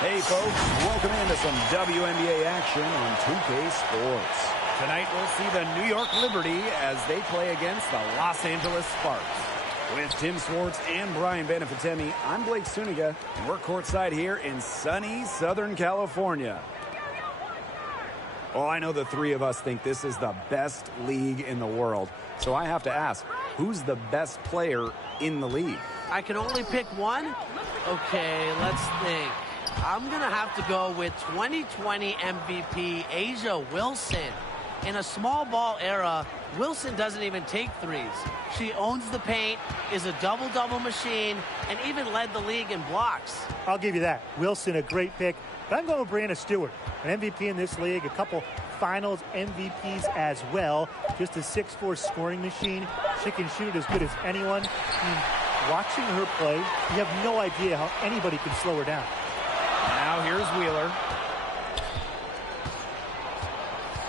Hey folks, welcome into some WNBA action on 2K Sports. Tonight we'll see the New York Liberty as they play against the Los Angeles Sparks. With Tim Swartz and Brian Benefitemi, I'm Blake Suniga, and we're courtside here in sunny Southern California. Well, I know the three of us think this is the best league in the world, so I have to ask, who's the best player in the league? I can only pick one? Okay, let's think. I'm going to have to go with 2020 MVP A'ja Wilson. In a small ball era, Wilson doesn't even take threes. She owns the paint, is a double-double machine, and even led the league in blocks. I'll give you that. Wilson, a great pick. But I'm going with Brianna Stewart, an MVP in this league, a couple finals MVPs as well. Just a 6'4" scoring machine. She can shoot as good as anyone. Watching her play, you have no idea how anybody can slow her down. Now here's Wheeler.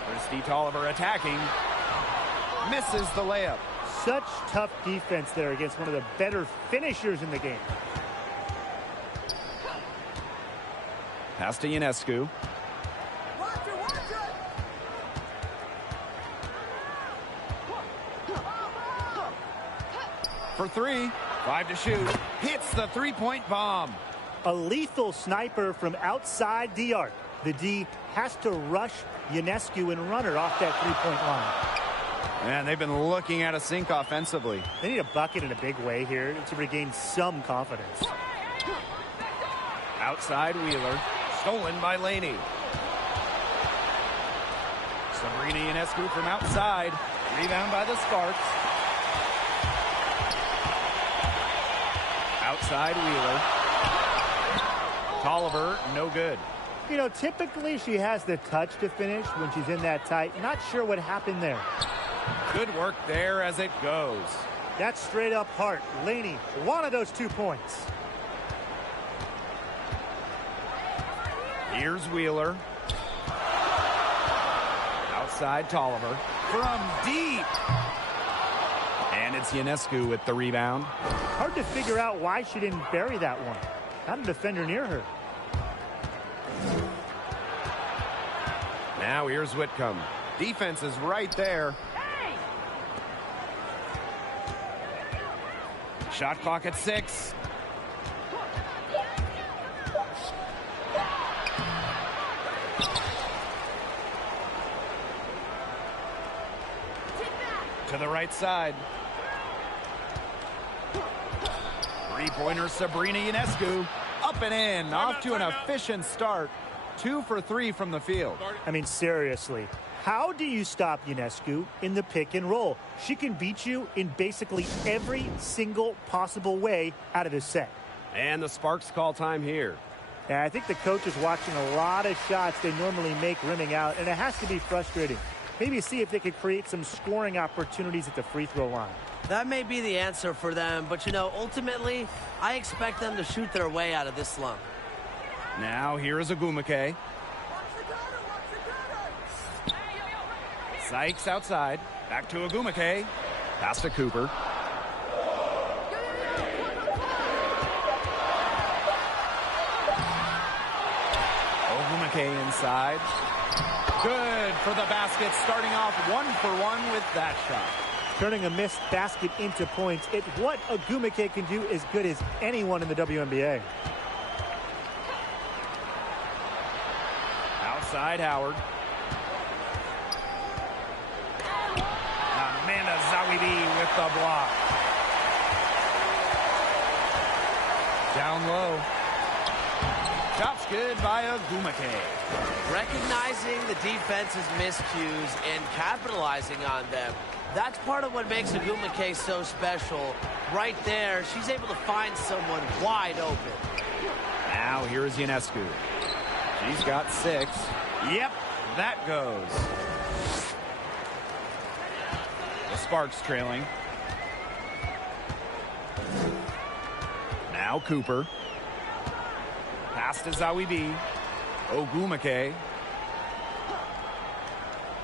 Christy Tolliver attacking. Misses the layup. Such tough defense there against one of the better finishers in the game. Pass to Ionescu. For three. 5 to shoot. Hits the three-point bomb. A lethal sniper from outside the arc. The D has to rush Ionescu and run her off that three-point line. Man, they've been looking at a sink offensively. They need a bucket in a big way here to regain some confidence. Outside Wheeler. Stolen by Laney. Sabrina Ionescu from outside. Rebound by the Sparks. Outside Wheeler. Tolliver, no good. You know, typically she has the touch to finish when she's in that tight. Not sure what happened there. Good work there as it goes. That's straight up heart. Laney wanted those 2 points. Here's Wheeler. Outside Tolliver. From deep. And it's Ionescu with the rebound. Hard to figure out why she didn't bury that one. Not a defender near her. Now here's Whitcomb. Defense is right there. Shot clock at 6. To the right side. Three-pointer Sabrina Ionescu. Up and in. Off to an efficient start. 2 for 3 from the field. I mean, seriously. How do you stop Ionescu in the pick and roll? She can beat you in basically every single possible way out of this set. And the Sparks call time here. Yeah, I think the coach is watching a lot of shots they normally make rimming out, and it has to be frustrating. Maybe see if they could create some scoring opportunities at the free throw line. That may be the answer for them, but, you know, ultimately, I expect them to shoot their way out of this slump. Now here is Agumake. Sykes outside. Back to Agumake. Pass to Cooper. Agumake inside. Good for the basket, starting off 1 for 1 with that shot. Turning a missed basket into points. It's what Agumake can do as good as anyone in the WNBA. Outside Howard. Amanda Zawibi with the block. Down low. Shot's good by Agumake. Recognizing the defense's miscues and capitalizing on them. That's part of what makes Agumake so special. Right there, she's able to find someone wide open. Now here's Ionescu. She's got 6. Yep, that goes. The Sparks trailing. Now Cooper. Pass to Zawibi. Ogumake.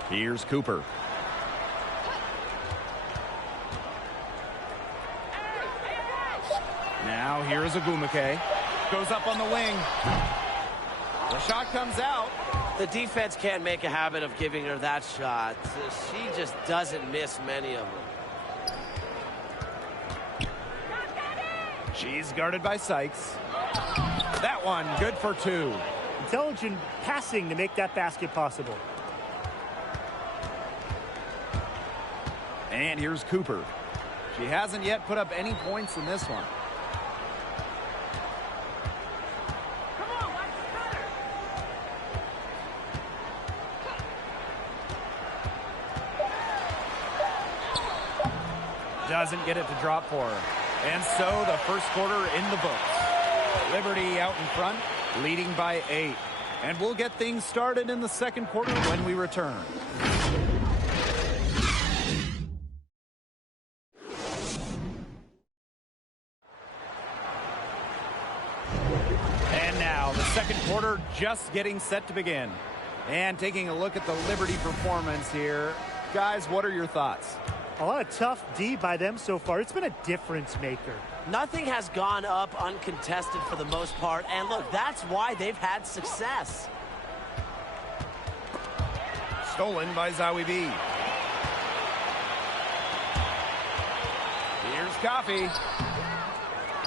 Here's Cooper. Now here's Agumake. Goes up on the wing. shot comes out. The defense can't make a habit of giving her that shot. She just doesn't miss many of them. She's guarded by Sykes. That one, good for two. Intelligent passing to make that basket possible. And here's Cooper. She hasn't yet put up any points in this one. Doesn't get it to drop for her. And so the first quarter in the books. Liberty out in front, leading by 8. And we'll get things started in the second quarter when we return. And now the second quarter just getting set to begin. And taking a look at the Liberty performance here. Guys, what are your thoughts? A lot of tough D by them so far. It's been a difference maker. Nothing has gone up uncontested for the most part. And look, that's why they've had success. Stolen by Zawi B. Here's Coffee.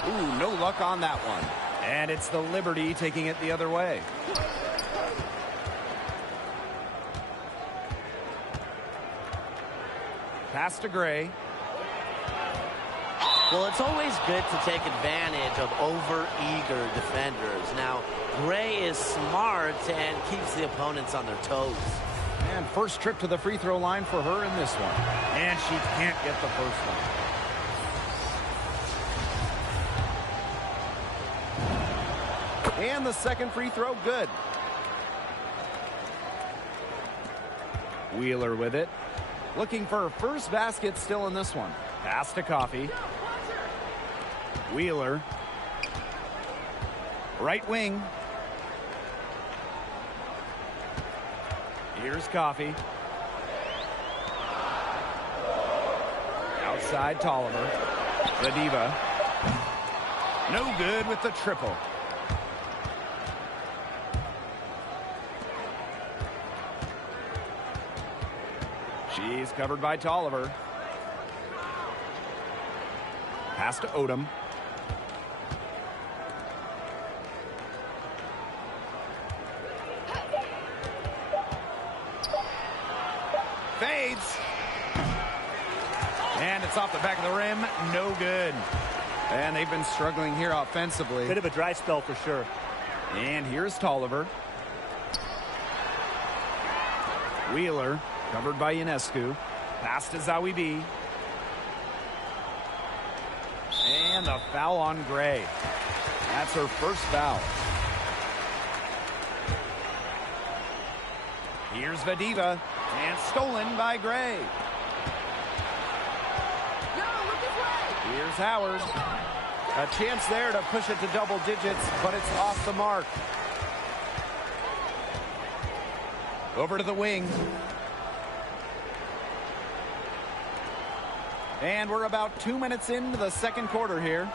Ooh, no luck on that one. And it's the Liberty taking it the other way. Pass to Gray. Well, it's always good to take advantage of over-eager defenders. Now, Gray is smart and keeps the opponents on their toes. And first trip to the free throw line for her in this one. And she can't get the first one. And the second free throw, good. Wheeler with it. Looking for her first basket still in this one. Pass to Coffee. Wheeler. Right wing. Here's Coffee. Outside Tolliver. The Diva. No good with the triple. She's covered by Tolliver. Pass to Odom. Fades. And it's off the back of the rim. No good. And they've been struggling here offensively. Bit of a dry spell for sure. And here's Tolliver. Wheeler. Covered by Ionescu. Pass to Zawi B. And the foul on Gray. That's her first foul. Here's Vadiva. And stolen by Gray. Here's Howard. A chance there to push it to double digits, but it's off the mark. Over to the wing. And we're about 2 minutes into the second quarter here.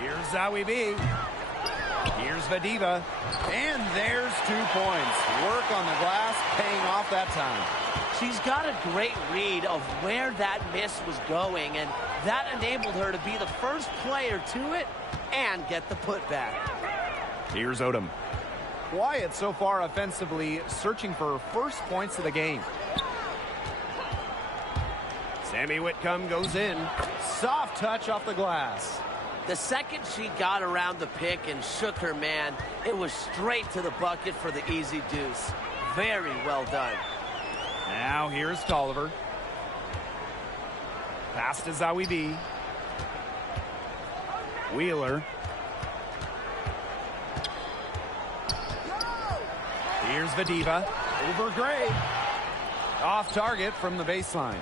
Here's Zawi B. Here's Vadiva. And there's 2 points. Work on the glass, paying off that time. She's got a great read of where that miss was going, and that enabled her to be the first player to it and get the putback. Here's Odom. Quiet so far offensively, searching for her first points of the game. Sammy Whitcomb goes in. Soft touch off the glass. The second she got around the pick and shook her man, it was straight to the bucket for the easy deuce. Very well done. Now here's Tolliver. Pass to Zawi B. Wheeler. Here's Vadiva. Over Gray. Off target from the baseline.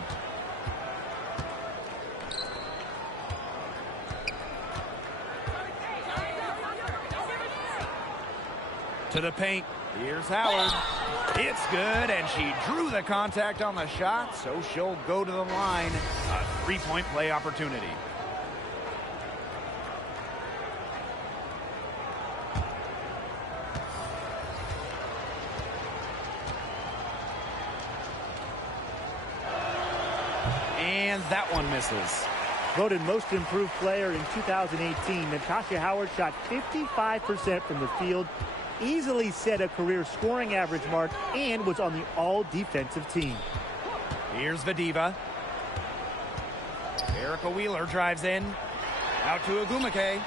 To the paint. Here's Howard. It's good, and she drew the contact on the shot, so she'll go to the line. A three-point play opportunity. And that one misses. Voted most improved player in 2018, Natasha Howard shot 55% from the field, easily set a career scoring average mark, and was on the all-defensive team. Here's Vadiva. Erica Wheeler drives in. Out to Ogumake.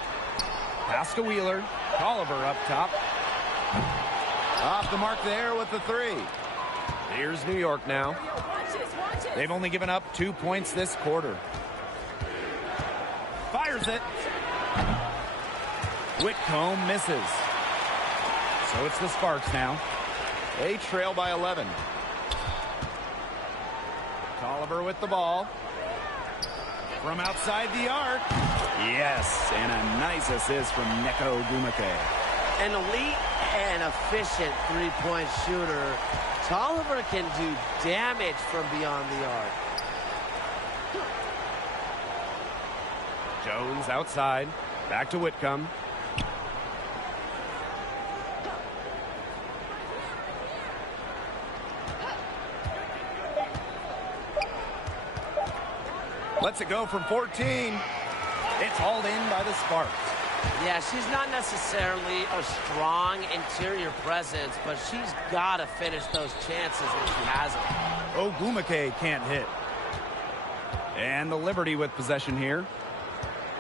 Pass to Wheeler. Tolliver up top. Off the mark there with the three. Here's New York now. They've only given up 2 points this quarter. Fires it. Whitcomb misses. So it's the Sparks now. They trail by 11. Tolliver with the ball. From outside the arc. Yes, and a nice assist from Neko Ogumake. An elite and efficient three-point shooter. Tolliver can do damage from beyond the arc. Jones outside. Back to Whitcomb. Lets it go from 14. It's hauled in by the Sparks. Yeah, she's not necessarily a strong interior presence, but she's got to finish those chances when she has them. Ogumake can't hit. And the Liberty with possession here.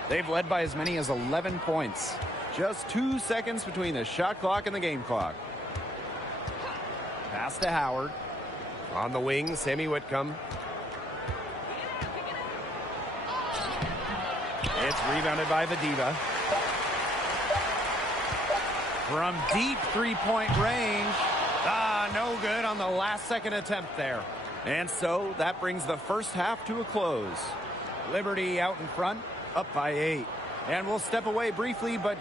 They've led by as many as 11 points. Just 2 seconds between the shot clock and the game clock. Pass to Howard. On the wing, Sammy Whitcomb. It's rebounded by Vadiva. From deep three-point range. No good on the last second attempt there. And so that brings the first half to a close. Liberty out in front, up by 8. And we'll step away briefly, but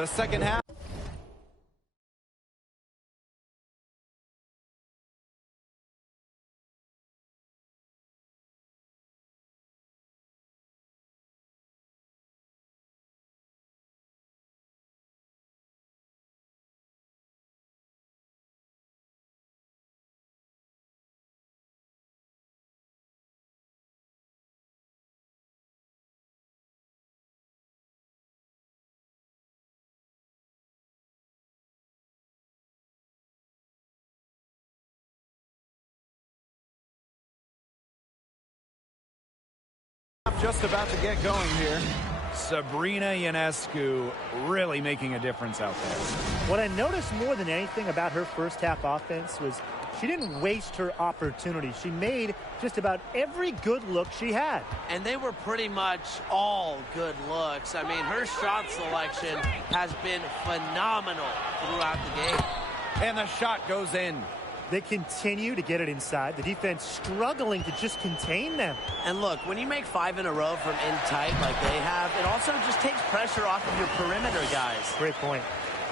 the second half. Just about to get going here. Sabrina Ionescu really making a difference out there. What I noticed more than anything about her first half offense was she didn't waste her opportunity. She made just about every good look she had. And they were pretty much all good looks. I mean, her shot selection has been phenomenal throughout the game. And the shot goes in. They continue to get it inside. The defense struggling to just contain them. And look, when you make 5 in a row from in tight like they have, it also just takes pressure off of your perimeter guys. Great point.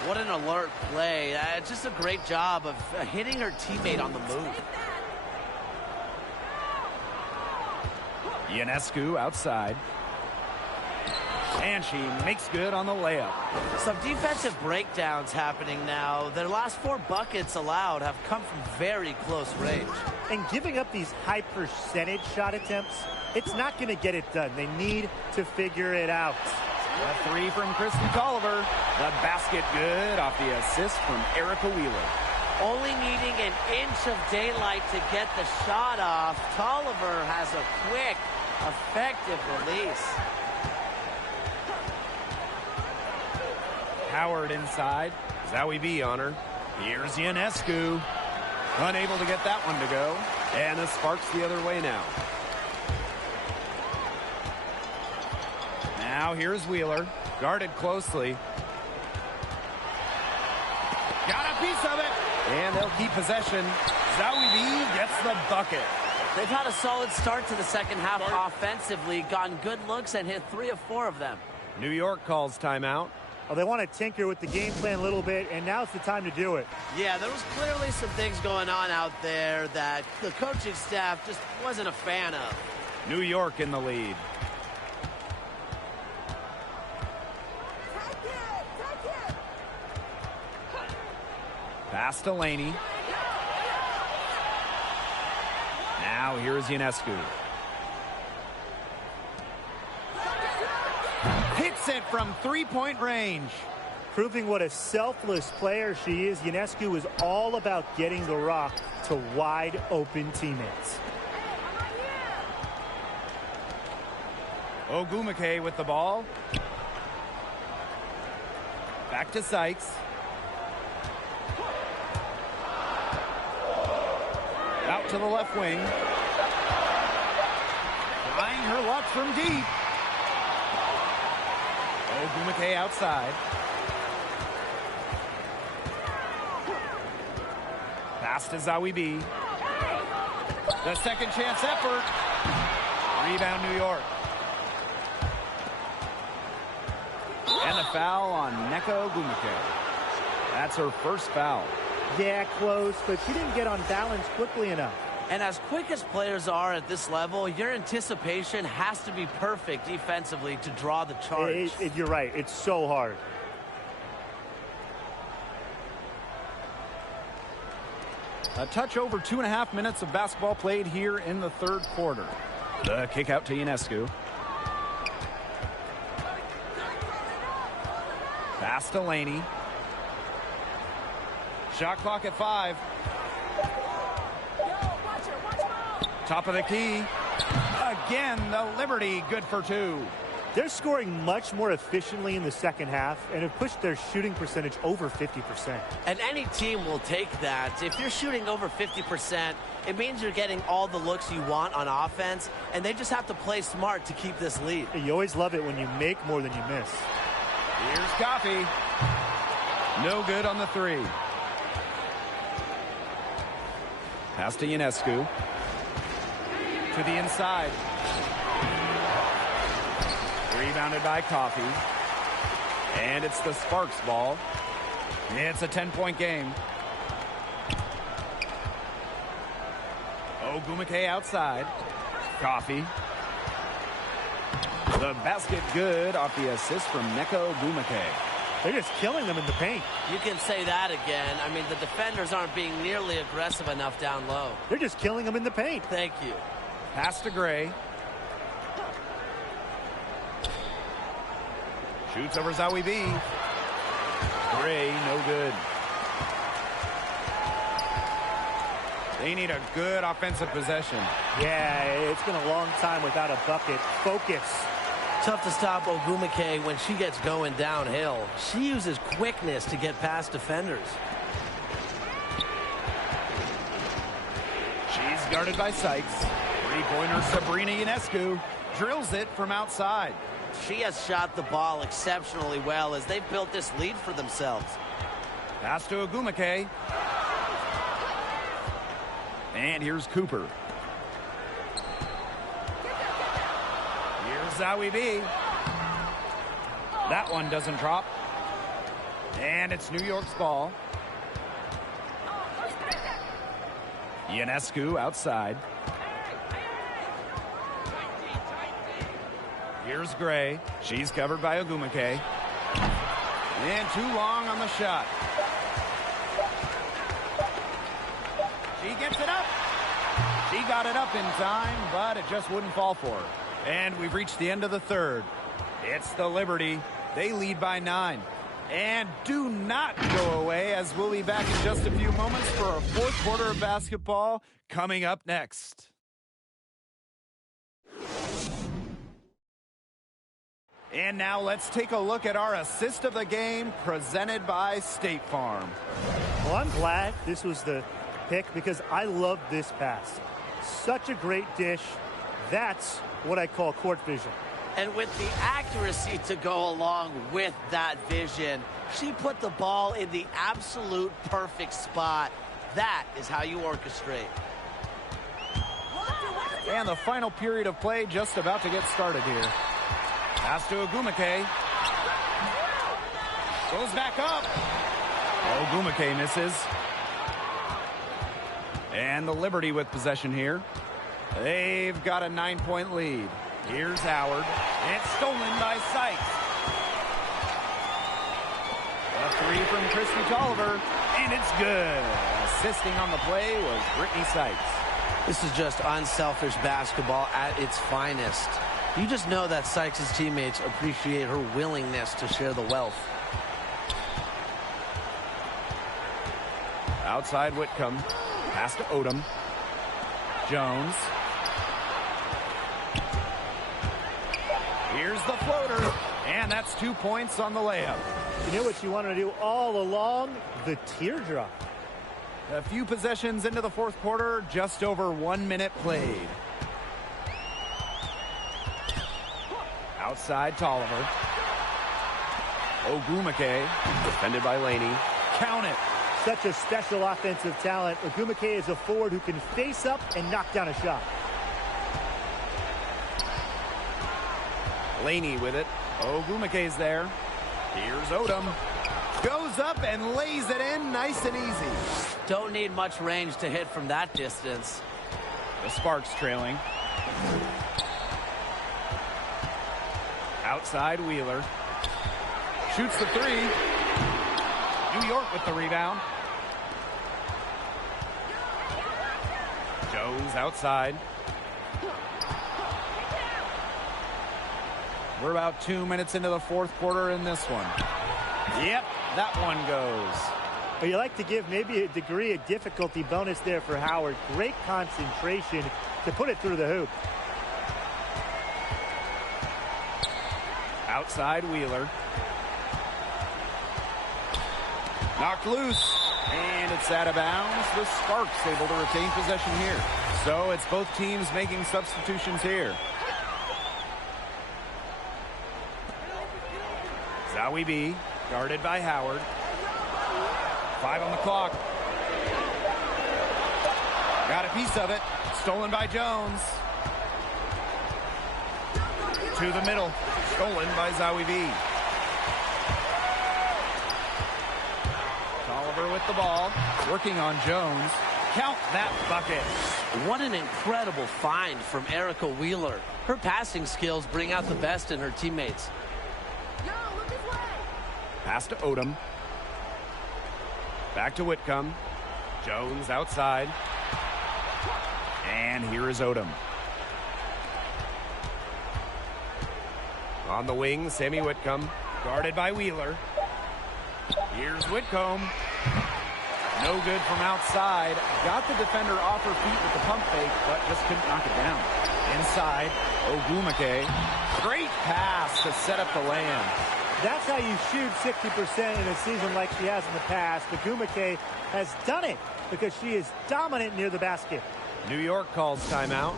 What an alert play. Just a great job of hitting her teammate on the move. Ionescu outside. And she makes good on the layup. Some defensive breakdowns happening now. Their last 4 buckets allowed have come from very close range. And giving up these high percentage shot attempts, it's not going to get it done. They need to figure it out. A 3 from Kristen Tolliver. The basket good off the assist from Erica Wheeler. Only needing an inch of daylight to get the shot off. Tolliver has a quick, effective release. Howard inside. Zowie B on her. Here's Ionescu. Unable to get that one to go. And the Sparks the other way now. Now here's Wheeler. Guarded closely. Got a piece And they'll keep possession. Zawibi gets the bucket. They've had a solid start to the second half offensively, gotten good looks, and hit 3 of 4 of them. New York calls timeout. Well, they want to tinker with the game plan a little bit, and now's the time to do it. Yeah, there was clearly some things going on out there that the coaching staff just wasn't a fan of. New York in the lead. Pass to Laney. Now here is Ionescu. Hits it from three-point range. Proving what a selfless player she is, Ionescu is all about getting the rock to wide open teammates. Ogumake with the ball. Back to Sykes. Out to the left wing. Trying her luck from deep. Ogumake outside. Pass to Zawibi. The second chance effort. Rebound New York. And the foul on Neko Ogumake. That's her first foul. Yeah, close, but she didn't get on balance quickly enough. And as quick as players are at this level, your anticipation has to be perfect defensively to draw the charge. You're right. It's so hard. A touch over 2.5 minutes of basketball played here in the third quarter. The kick out to Ionescu. Pass to Laney. Shot clock at 5. Top of the key. Again, the Liberty good for 2. They're scoring much more efficiently in the second half and have pushed their shooting percentage over 50%. And any team will take that. If you're shooting over 50%, it means you're getting all the looks you want on offense, and they just have to play smart to keep this lead. You always love it when you make more than you miss. Here's Coffey. No good on the 3. Pass to Ionescu. To the inside. Rebounded by Coffey. And it's the Sparks ball. It's a 10-point game. Ogumake outside. Coffey. The basket good off the assist from Neko Ogumake. They're just killing them in the paint. You can say that again. I mean, the defenders aren't being nearly aggressive enough down low. They're just killing them in the paint. Thank you. Pass to Gray. Shoots over Zawibi. Gray, no good. They need a good offensive possession. Yeah, it's been a long time without a bucket. Focus. Tough to stop Ogumake when she gets going downhill. She uses quickness to get past defenders. She's guarded by Sykes. Three-pointer Sabrina Ionescu drills it from outside. She has shot the ball exceptionally well as they've built this lead for themselves. Pass to Ogumake. And here's Cooper. Here's Zawibi. That one doesn't drop. And it's New York's ball. Ionescu outside. Here's Gray. She's covered by Ogumake. And too long on the shot. She gets it up. She got it up in time, but it just wouldn't fall for her. And we've reached the end of the third. It's the Liberty. They lead by 9. And do not go away, as we'll be back in just a few moments for our fourth quarter of basketball coming up next. And now let's take a look at our assist of the game presented by State Farm. Well, I'm glad this was the pick because I love this pass. Such a great dish. That's what I call court vision. And with the accuracy to go along with that vision, she put the ball in the absolute perfect spot. That is how you orchestrate. And the final period of play just about to get started here. Pass to Ogumake. Goes back up. Ogumake misses. And the Liberty with possession here. They've got a 9-point lead. Here's Howard. And it's stolen by Sykes. A three from Christy Tolliver. And it's good. Assisting on the play was Brittany Sykes. This is just unselfish basketball at its finest. You just know that Sykes' teammates appreciate her willingness to share the wealth. Outside Whitcomb. Pass to Odom. Jones. Here's the floater. And that's 2 points on the layup. You know what you want to do all along? The teardrop. A few possessions into the fourth quarter, just over 1 minute played. Outside Tolliver. Ogumake, defended by Laney. Count it. Such a special offensive talent. Ogumake is a forward who can face up and knock down a shot. Laney with it. Ogumake's there. Here's Odom. Goes up and lays it in nice and easy. Don't need much range to hit from that distance. The Sparks trailing. Outside Wheeler. Shoots the three. New York with the rebound. Jones outside. We're about 2 minutes into the fourth quarter in this one. Yep, that one goes. But you like to give maybe a degree of difficulty bonus there for Howard. Great concentration to put it through the hoop. Outside Wheeler. Knocked loose. And it's out of bounds. The Sparks able to retain possession here. So it's both teams making substitutions here. Zowie B, guarded by Howard. 5 on the clock. Got a piece of it. Stolen by Jones. To the middle. Stolen by Zowie B. Tolliver with the ball. Working on Jones. Count that bucket. What an incredible find from Erica Wheeler. Her passing skills bring out the best in her teammates. Pass to Odom. Back to Whitcomb. Jones outside. And here is Odom. On the wing, Sammy Whitcomb. Guarded by Wheeler. Here's Whitcomb. No good from outside. Got the defender off her feet with the pump fake, but just couldn't knock it down. Inside, Ogumake. Great pass to set up the land. That's how you shoot 60% in a season like she has in the past. Ogumake has done it because she is dominant near the basket. New York calls timeout.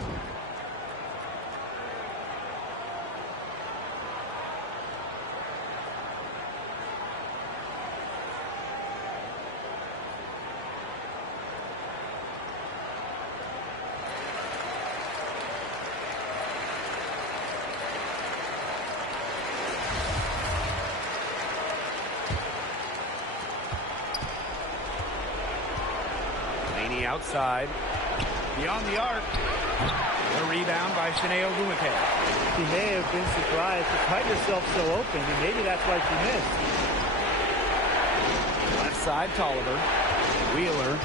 Outside, beyond the arc. The rebound by Shanae Ogumake. She may have been surprised to find herself so open, and maybe that's why she missed. Left side, Tolliver. Wheeler.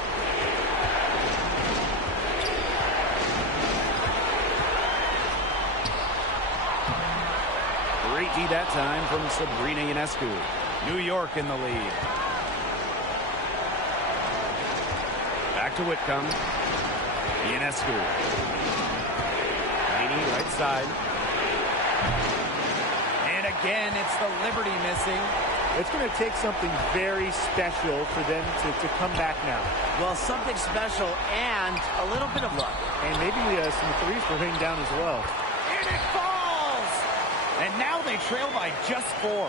Great D that time from Sabrina Ionescu. New York in the lead. Back to Whitcomb. Ionescu. Laney, right side. And again, it's the Liberty missing. It's going to take something very special for them to come back now. Well, something special and a little bit of luck. And maybe some threes will ring down as well. And it falls! And now they trail by just 4.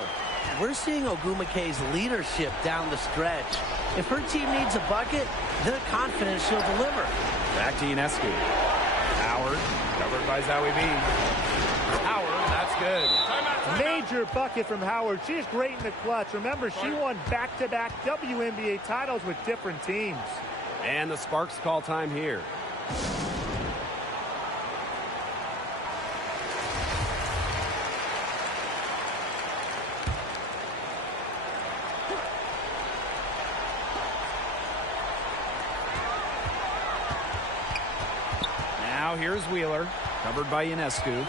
We're seeing Ogumake's leadership down the stretch. If her team needs a bucket, they're confident she'll deliver. Back to Ionescu. Howard, covered by Zowie B. Howard, that's good. Major bucket from Howard. She is great in the clutch. Remember, she won back-to-back WNBA titles with different teams. And the Sparks call time here. Now here's Wheeler, covered by Ionescu.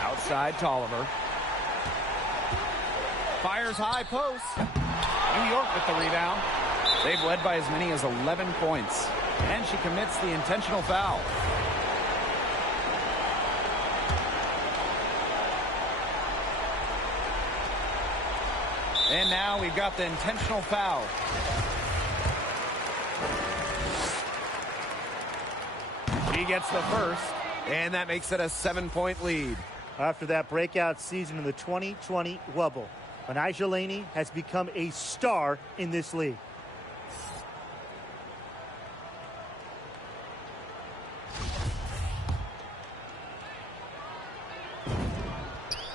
Outside Tolliver. Fires high post. New York with the rebound. They've led by as many as 11 points. And she commits the intentional foul. And now we've got the intentional foul. She gets the first, and that makes it a 7-point lead. After that breakout season in the 2020 Wubble, Anaija Laney has become a star in this league.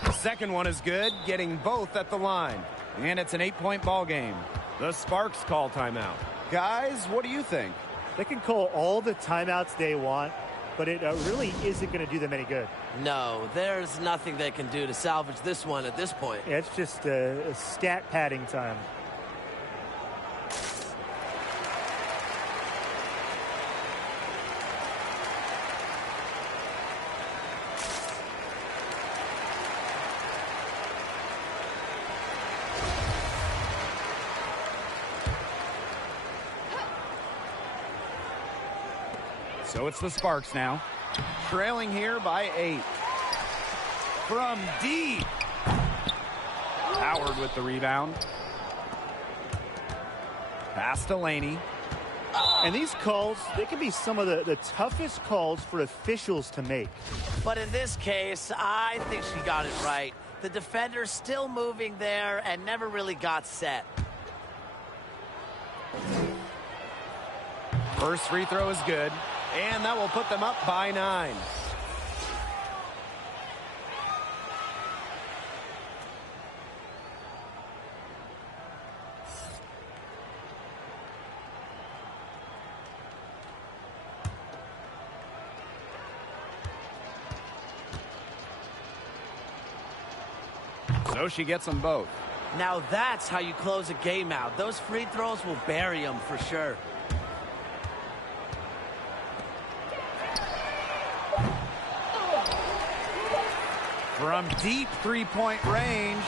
The second one is good, getting both at the line. And it's an 8-point ball game. The Sparks call timeout. Guys, what do you think? They can call all the timeouts they want, but it really isn't going to do them any good. No, there's nothing they can do to salvage this one at this point. Yeah, it's just a stat padding time. So it's the Sparks now, trailing here by 8. From deep. Howard with the rebound. Pass to Laney. And these calls, they can be some of the toughest calls for officials to make. But in this case, I think she got it right. The defender's still moving there and never really got set. First free throw is good. And that will put them up by 9. So she gets them both. Now that's how you close a game out. Those free throws will bury them for sure. From deep three-point range,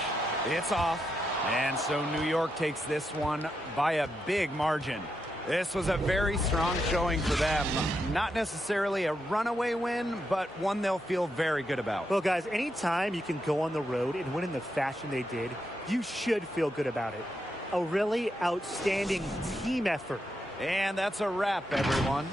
it's off. And so New York takes this one by a big margin. This was a very strong showing for them. Not necessarily a runaway win, but one they'll feel very good about. Well, guys, anytime you can go on the road and win in the fashion they did, you should feel good about it. A really outstanding team effort. And that's a wrap, everyone.